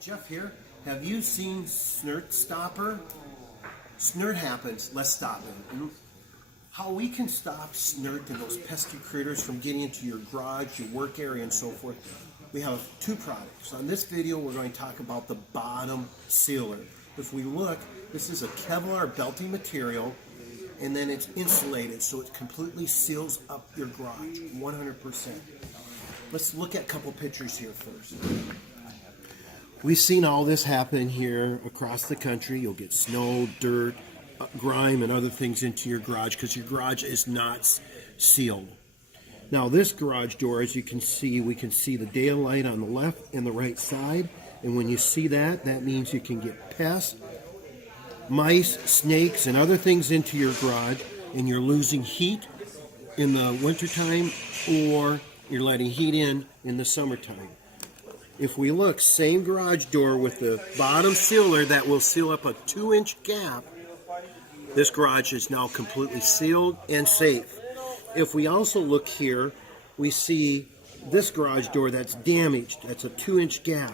Jeff here. Have you seen Snirt Stopper? Snirt happens, let's stop it. And how we can stop Snirt and those pesky critters from getting into your garage, your work area, and so forth. We have two products. On this video, we're going to talk about the bottom sealer. If we look, this is a kevlar belting material, and then it's insulated, so it completely seals up your garage, 100%. Let's look at a couple pictures here first. We've seen all this happen here across the country. You'll get snow, dirt, grime, and other things into your garage because your garage is not sealed. Now this garage door, as you can see, we can see the daylight on the left and the right side. And when you see that, that means you can get pests, mice, snakes, and other things into your garage, and you're losing heat in the wintertime, or you're letting heat in the summertime. If we look, same garage door with the bottom sealer that will seal up a 2-inch gap, this garage is now completely sealed and safe. If we also look here, we see this garage door that's damaged. That's a 2-inch gap.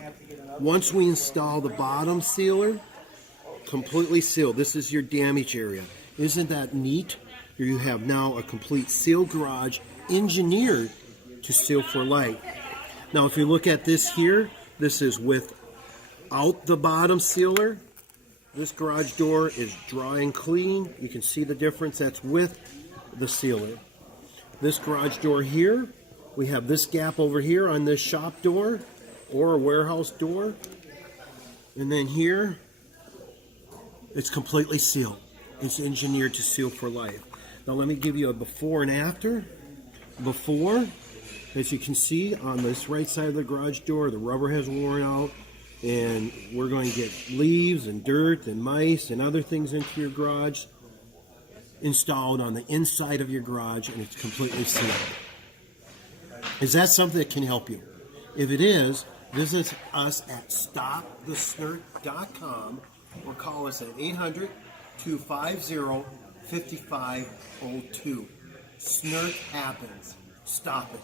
Once we install the bottom sealer, completely sealed. This is your damage area. Isn't that neat? You have now a complete sealed garage engineered to seal for life. Now, if you look at this here, this is without the bottom sealer. This garage door is dry and clean. You can see the difference. That's with the sealer. This garage door here, we have this gap over here on this shop door or a warehouse door. And then here, it's completely sealed. It's engineered to seal for life. Now let me give you a before and after. Before, as you can see on this right side of the garage door, the rubber has worn out, and we're going to get leaves and dirt and mice and other things into your garage installed on the inside of your garage, and it's completely sealed. Is that something that can help you? If it is, visit us at stopthesnirt.com or call us at 800-250-5502. Snirt happens. Stop it.